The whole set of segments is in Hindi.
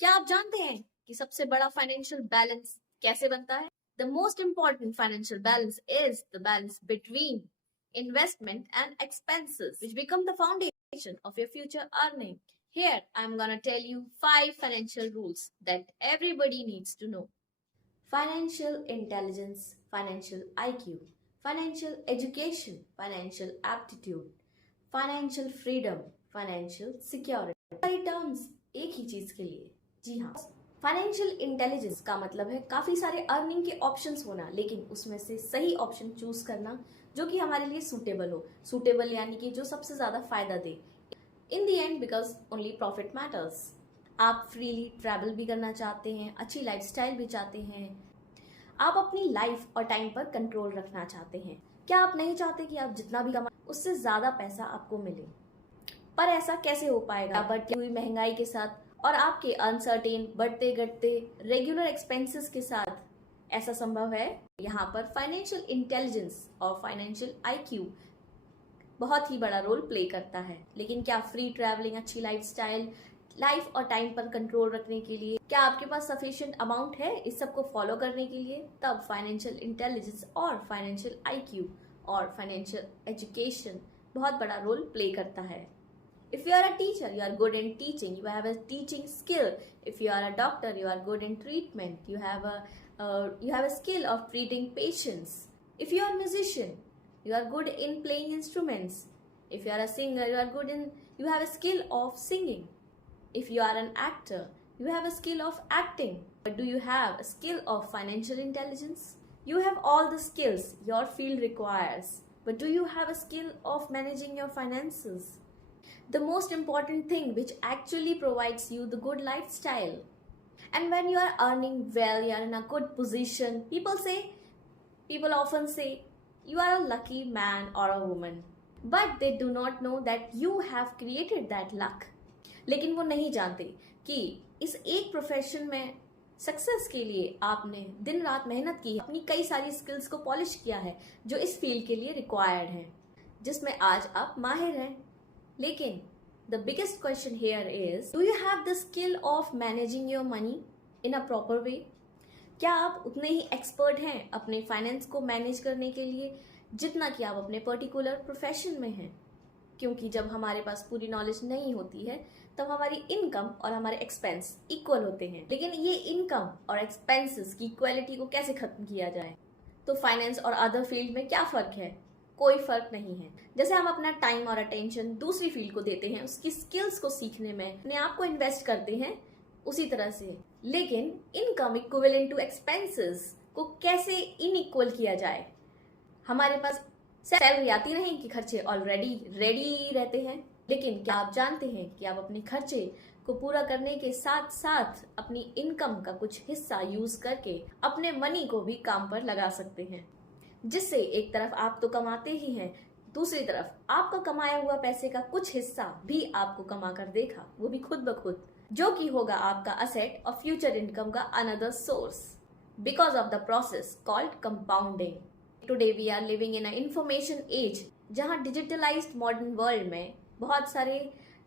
क्या आप जानते हैं कि सबसे बड़ा फाइनेंशियल बैलेंस कैसे बनता है? The most important financial balance is the balance between investment and expenses, which become the foundation of your future earning. Here, I'm gonna tell you 5 financial rules that everybody needs to know. Financial intelligence, financial IQ, financial education, financial aptitude, financial freedom, financial security. सारी टर्म्स एक ही चीज के लिए। जी हाँ, फाइनेंशियल इंटेलिजेंस का मतलब है काफी सारे अर्निंग के ऑप्शंस होना, लेकिन उसमें से सही ऑप्शन चूज करना जो कि हमारे लिए सूटेबल हो। सूटेबल यानी कि जो सबसे ज्यादा फायदा दे in the end, because only profit matters. आप फ्रीली ट्रैवल भी करना चाहते हैं, अच्छी लाइफस्टाइल भी चाहते हैं, आप अपनी लाइफ और टाइम पर कंट्रोल रखना चाहते हैं। क्या आप नहीं चाहते कि आप जितना भी कमाएं उससे ज्यादा पैसा आपको मिले? पर ऐसा कैसे हो पाएगा बढ़ती हुई महंगाई के साथ और आपके अनसर्टेन बढ़ते घटते रेगुलर एक्सपेंसेस के साथ? ऐसा संभव है। यहाँ पर फाइनेंशियल इंटेलिजेंस और फाइनेंशियल आईक्यू बहुत ही बड़ा रोल प्ले करता है। लेकिन क्या फ्री ट्रैवलिंग, अच्छी लाइफस्टाइल, लाइफ और टाइम पर कंट्रोल रखने के लिए क्या आपके पास सफिशिएंट अमाउंट है इस सब को फॉलो करने के लिए? तब फाइनेंशियल इंटेलिजेंस और फाइनेंशियल आईक्यू और फाइनेंशियल एजुकेशन बहुत बड़ा रोल प्ले करता है। If you are a teacher, you are good in teaching. You have a teaching skill. If you are a doctor, you are good in treatment. You have a skill of treating patients. If you are a musician, you are good in playing instruments. If you are a singer, you have a skill of singing. If you are an actor, you have a skill of acting. But do you have a skill of financial intelligence? You have all the skills your field requires. But do you have a skill of managing your finances? The most important thing which actually provides you the good lifestyle. And when you are earning well, you are in a good position, people often say you are a lucky man or a woman, but they do not know that you have created that luck. लेकिन वो नहीं जानते कि इस एक प्रोफेशन में सक्सेस के लिए आपने दिन रात मेहनत की, अपनी कई सारी स्किल्स को पॉलिश किया है जो इस फील्ड के लिए रिक्वायर्ड है, जिसमें आज आप माहिर हैं। लेकिन the biggest question here is, do you have the skill of managing your money in a proper way? क्या आप उतने ही एक्सपर्ट हैं अपने फाइनेंस को मैनेज करने के लिए जितना कि आप अपने पर्टिकुलर प्रोफेशन में हैं? क्योंकि जब हमारे पास पूरी नॉलेज नहीं होती है तब हमारी इनकम और हमारे एक्सपेंस इक्वल होते हैं। लेकिन ये इनकम और एक्सपेंसेस की इक्वलिटी को कैसे खत्म किया जाए? तो फाइनेंस और अदर फील्ड में क्या फर्क है? कोई फर्क नहीं है। जैसे हम अपना टाइम और अटेंशन दूसरी फील्ड को देते हैं, उसकी स्किल्स को सीखने में अपने आप को इन्वेस्ट करते हैं, उसी तरह से। लेकिन इनकम इक्विवेलेंट टू एक्सपेंसेस को कैसे इनइक्वल किया जाए? हमारे पास सैलरी आती नहीं कि खर्चे ऑलरेडी रेडी रहते हैं। लेकिन क्या आप जानते हैं कि आप अपने खर्चे को पूरा करने के साथ साथ अपनी इनकम का कुछ हिस्सा यूज करके अपने मनी को भी काम पर लगा सकते हैं, जिससे एक तरफ आप तो कमाते ही हैं, दूसरी तरफ आपका कमाया हुआ पैसे का कुछ हिस्सा भी आपको कमा कर देगा, वो भी खुद ब खुद, जो कि होगा आपका असेट और फ्यूचर इनकम का another source, because of the process called compounding. Today we are living in a information age, जहां डिजिटलाइज्ड मॉडर्न वर्ल्ड में बहुत सारे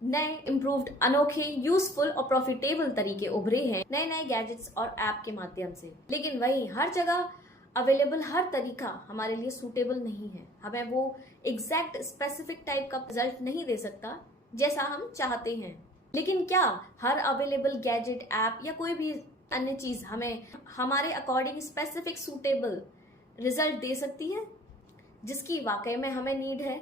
नए इम्प्रूव्ड, अनोखे, यूजफुल और प्रॉफिटेबल तरीके उभरे हैं नए नए गैजेट्स और ऐप के माध्यम से। लेकिन वहीं हर जगह अवेलेबल हर तरीका हमारे लिए सूटेबल नहीं है। हमें वो एग्जैक्ट स्पेसिफिक टाइप का रिजल्ट नहीं दे सकता जैसा हम चाहते हैं। लेकिन क्या हर अवेलेबल गैजेट, ऐप या कोई भी अन्य चीज हमें हमारे अकॉर्डिंग स्पेसिफिक सूटेबल रिजल्ट दे सकती है जिसकी वाकई में हमें नीड है?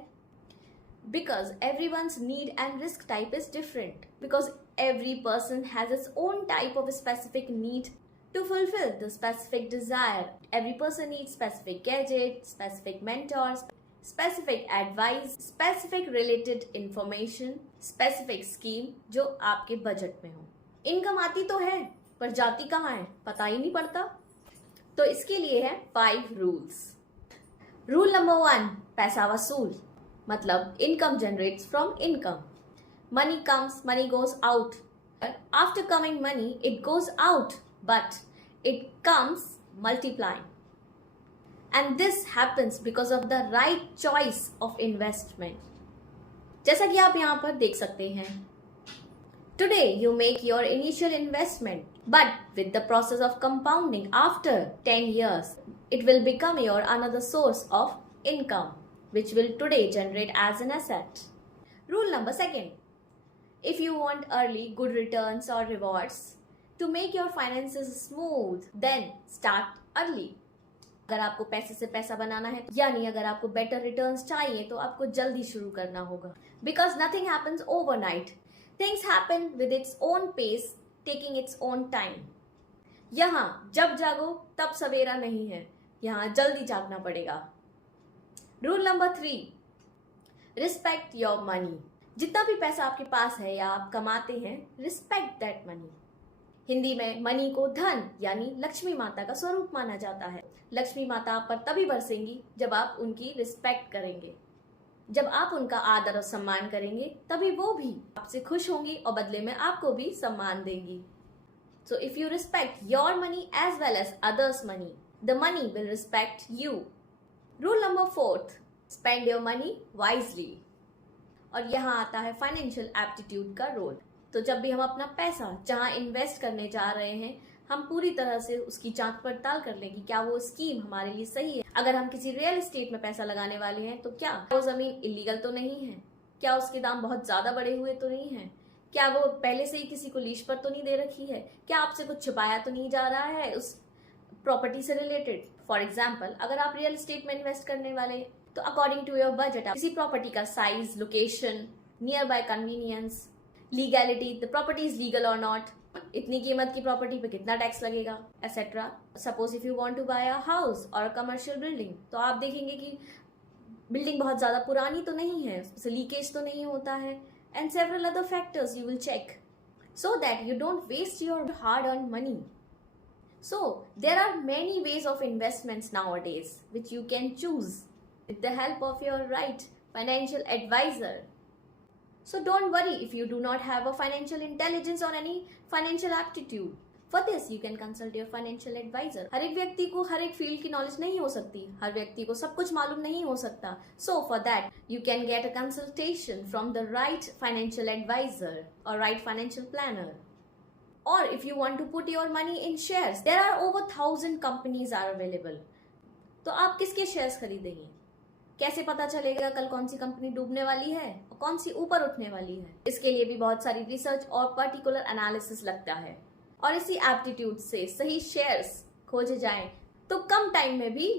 Because everyone's need and risk type is different. Because every person has its own type of specific need to fulfill the specific desire. Every person needs specific gadgets, specific mentors, specific advice, specific related information, specific scheme जो आपके बजट में हो। इनकम आती तो है पर जाती कहाँ है पता ही नहीं पड़ता। तो इसके लिए है 5 रूल्स। रूल नंबर 1, पैसा वसूल, मतलब income generates from income. Money comes, money goes out. After coming money it goes out, but it comes multiplying, and this happens because of the right choice of investment. जैसा कि आप यहाँ पर देख सकते हैं, Today, you make your initial investment, but with the process of compounding after 10 years, it will become your another source of income, which will today generate as an asset. Rule number second, if you want early good returns or rewards to make your finances smooth, then start early. अगर आपको पैसे से पैसा बनाना है यानी अगर आपको बेटर रिटर्न्स चाहिए तो आपको जल्दी शुरू करना होगा. Because nothing happens overnight. Things happen with its own pace, taking its own time. यहाँ जब जागो तब सवेरा नहीं है, यहाँ जल्दी जागना पड़ेगा. Rule number 3, respect your money. जितना भी पैसा आपके पास है या आप कमाते हैं, रिस्पेक्ट दैट मनी. हिंदी में मनी को धन यानी लक्ष्मी माता का स्वरूप माना जाता है. लक्ष्मी माता आप पर तभी बरसेंगी जब आप उनकी रिस्पेक्ट करेंगे. जब आप उनका आदर और सम्मान करेंगे तभी वो भी आपसे खुश होंगी और बदले में आपको भी सम्मान देंगी. So if you respect your money as well as others money, the money will respect you. Rule number 4, spend your money wisely. और यहाँ आता है फाइनेंशियल एप्टीट्यूड का रोल. तो जब भी हम अपना पैसा जहाँ इन्वेस्ट करने जा रहे हैं, हम पूरी तरह से उसकी जांच पड़ताल कर लें कि क्या वो स्कीम हमारे लिए सही है. अगर हम किसी रियल एस्टेट में पैसा लगाने वाले हैं तो क्या वो जमीन इलीगल तो नहीं है, क्या उसके दाम बहुत ज्यादा बढ़े हुए तो नहीं है, क्या वो पहले से ही किसी को लीज पर तो नहीं दे रखी है, क्या आपसे कुछ छिपाया तो नहीं जा रहा है उस प्रॉपर्टी से रिलेटेड. फॉर एग्जाम्पल, अगर आप रियल एस्टेट में इन्वेस्ट करने वाले तो अकॉर्डिंग टू योर बजट किसी प्रॉपर्टी का size, location, near by convenience, legality, the property is legal और नॉट, इतनी कीमत की प्रॉपर्टी पे कितना टैक्स लगेगा, etcetera. Suppose if you want to buy a house और अ कमर्शियल बिल्डिंग, तो आप देखेंगे कि बिल्डिंग बहुत ज्यादा पुरानी तो नहीं है, उससे लीकेज तो नहीं होता है, and several other factors you will check so that you don't waste your hard-earned money. So there are many ways of investments nowadays which you can choose with the help of your right financial advisor. So don't worry if you do not have a financial intelligence or any financial aptitude. For this you can consult your financial advisor. हर एक व्यक्ति को हर एक फील्ड की नॉलेज नहीं हो सकती, हर व्यक्ति को सब कुछ मालूम नहीं हो सकता. So for that you can get a consultation from the right financial advisor or right financial planner. Or if you want to put your money in shares, there are over 1,000 companies are available. तो आप किसके शेयर्स खरीदेंगे? कैसे पता चलेगा कल कौन सी कंपनी डूबने वाली है और कौन सी ऊपर उठने वाली है? इसके लिए भी बहुत सारी रिसर्च और पर्टिकुलर एनालिसिस लगता है. और इसी एप्टीट्यूड से सही शेयर्स खोजे जाएं तो कम टाइम में भी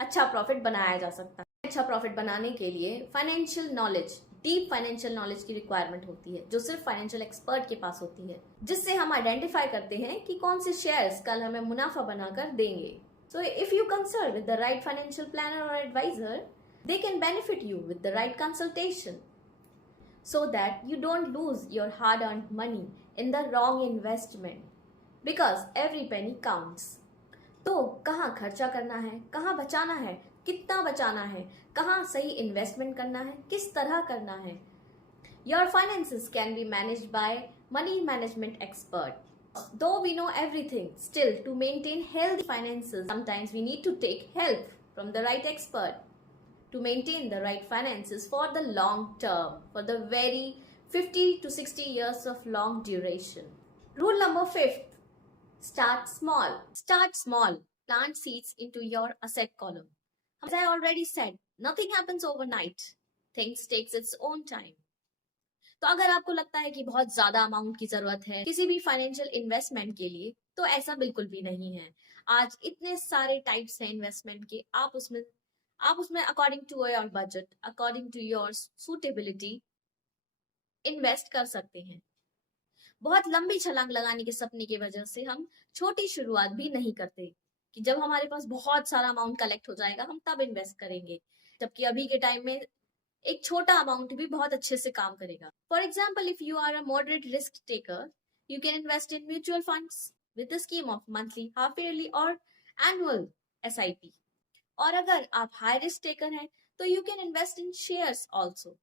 अच्छा प्रॉफिट बनाया जा सकता है. अच्छा प्रॉफिट बनाने के लिए financial knowledge, deep financial knowledge की रिक्वायरमेंट होती है, जो सिर्फ फाइनेंशियल एक्सपर्ट के पास होती है, जिससे हम आइडेंटिफाई करते हैं कि कौन से शेयर्स कल हमें मुनाफा बनाकर देंगे. So if you consult with the right financial planner और advisor, they can benefit you with the right consultation so that you don't lose your hard-earned money in the wrong investment, because every penny counts. तो कहाँ खर्चा करना है, कहाँ बचाना है, कितना बचाना है, कहाँ सही इन्वेस्टमेंट करना है, किस तरह करना है. Your finances can be managed by money management expert. Though we know everything, still to maintain healthy finances, sometimes we need to take help from the right expert to maintain the right finances for the long term, for the very 50 to 60 years of long duration. Rule number 5, start small. Start small. Plant seeds into your asset column. As I already said, nothing happens overnight. Things takes its own time. तो अगर आपको लगता है कि बहुत ज्यादा अमाउंट की जरूरत है किसी भी फाइनेंशियल इन्वेस्टमेंट के लिए, तो ऐसा बिल्कुल भी नहीं है. आज इतने सारे टाइप्स हैं इन्वेस्टमेंट के, आप उसमें according to your budget, according to your suitability invest कर सकते हैं. बहुत लंबी छलांग लगाने के सपने की वजह से हम छोटी शुरुआत भी नहीं करते कि जब हमारे पास बहुत सारा अमाउंट कलेक्ट हो जाएगा हम तब इन्वेस्ट करेंगे, जबकि अभी के टाइम में एक छोटा अमाउंट भी बहुत अच्छे से काम करेगा. For example, if you are a moderate risk taker, you can invest in mutual funds with the scheme of monthly, half yearly और एनुअल SIP. और अगर आप हाई रिस्क टेकर हैं तो you can invest in shares also.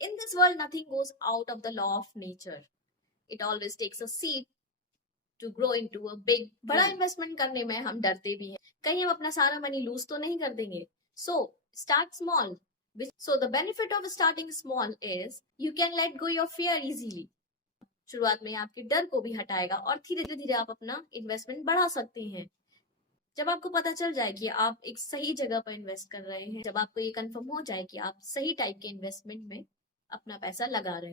In this world nothing goes out of the law of nature. It always takes a seed to grow into a big. बड़ा इन्वेस्टमेंट करने में हम डरते भी हैं, कहीं हम अपना सारा मनी लूज तो नहीं कर देंगे. So start small. So the benefit of starting small is you can let go your fear easily. शुरुआत में आपके डर को भी हटाएगा और धीरे धीरे आप अपना इन्वेस्टमेंट बढ़ा सकते हैं। जब आपको पता चल जाए कि आप एक सही जगह पर इन्वेस्ट कर रहे हैं, जब आपको ये कंफर्म हो जाए कि आप सही टाइप के इन्वेस्टमेंट में अपना पैसा लगा रहे हैं,